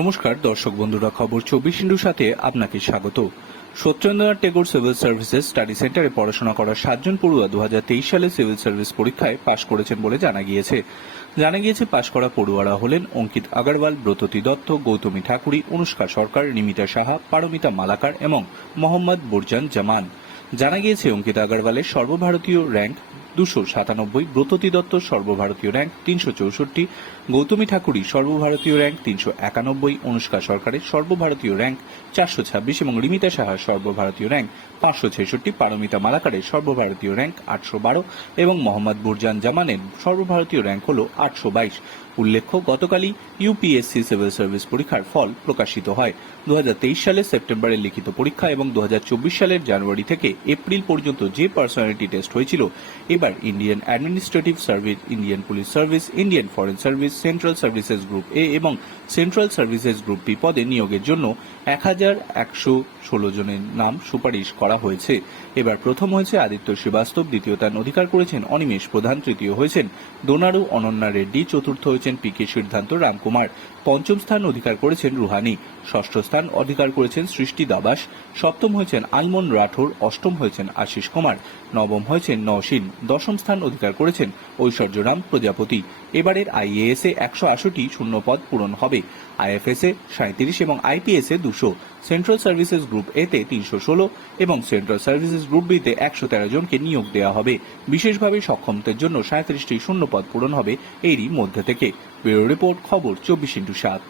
নমস্কার, দর্শক বন্ধুরা, খবর চব্বিশ ইন্টুর সাথে আপনাকে স্বাগত। Satyendranath Tagore civil services study সেন্টারে পড়াশোনা করা সাতজন পড়ুয়া দু হাজার তেইশ সালে সিভিল সার্ভিস পরীক্ষায় পাশ করেছেন বলে জানা গিয়েছে। জানা গিয়েছে, পাশ করা পড়ুয়ারা হলেন অঙ্কিত আগরওয়াল, ব্রততী দত্ত, গৌতমী ঠাকুরি, অনুষ্কা সরকার, নিমিতা সাহা, পারমিতা মালাকার এবং মোহাম্মদ বুরজান জামান। জানা গিয়েছে, অঙ্কিত আগরওয়ালের সর্বভারতীয় র্যাঙ্ক দুশো সাতানব্বই ব্রততী দত্ত সর্বভারতীয় র্যাঙ্ক তিনশো চৌষট্টি, গৌতমী ঠাকুরি সর্বভারতীয় র্যাঙ্ক তিনশো একানব্বই, অনুষ্কা সরকারের সর্বভারতীয় র্যাঙ্ক চারশো ছাব্বিশ এবং রিমিতা সাহার সর্বভারতীয় র্যাঙ্ক পাঁচশো ছেষট্টি, পারমিতা মালাকারের সর্বভারতীয় র্যাঙ্ক আটশো বারো এবং মোহাম্মদ বুরজান জামানের সর্বভারতীয় র্যাঙ্ক হল আটশো বাইশ। উল্লেখ্য, গতকালই ইউপিএসসি সিভিল সার্ভিস পরীক্ষার ফল প্রকাশিত হয়। দু হাজার তেইশ সালের সেপ্টেম্বরে লিখিত পরীক্ষা এবং দু হাজার চব্বিশ সালের জানুয়ারি থেকে এপ্রিল পর্যন্ত যে পার্সোনালিটি টেস্ট হয়েছিল এবার Indian administrative service Indian police service Indian foreign service central services group A এবং সেন্ট্রাল সার্ভিসেস গ্রুপ বি পদে নিয়োগের জন্য এক হাজার একশো ষোলো জনের নাম সুপারিশ করা হয়েছে। এবার প্রথম হয়েছে আদিত্য শ্রীবাস্তব, দ্বিতীয় স্থান অধিকার করেছেন অনিমেষ প্রধান, তৃতীয় হয়েছেন দোনারু অনন্যা রেড্ডি, চতুর্থ হয়েছেন পি কে সিদ্ধান্ত রামকুমার। পঞ্চম স্থান অধিকার করেছেন রুহানি। ষষ্ঠ স্থান অধিকার করেছেন সৃষ্টি দাবাস। সপ্তম হয়েছেন আলমন রাঠোর। অষ্টম হয়েছেন আশিস কুমার। নবম হয়েছেন নওশিন। দশম স্থান অধিকার করেছেন ঐশ্বর্যরাম প্রজাপতি। এবারের আইএএস এ একশো আশিটি শূন্য পদ পূরণ হবে। আইএফএস এ সাঁত্রিশ এবং আইপিএস এ দুশো। সেন্ট্রাল সার্ভিসেস গ্রুপ এতে তিনশো ষোলো এবং সেন্ট্রাল সার্ভিসেস গ্রুপ বিতে একশো তেরো জনকে নিয়োগ দেওয়া হবে। বিশেষভাবে সক্ষমদের জন্য সাঁত্রিশটি শূন্য পদ পূরণ হবে এরই মধ্যে থেকে। ব্যুরো রিপোর্ট, খবর, চব্বিশ ইন্টু সাত।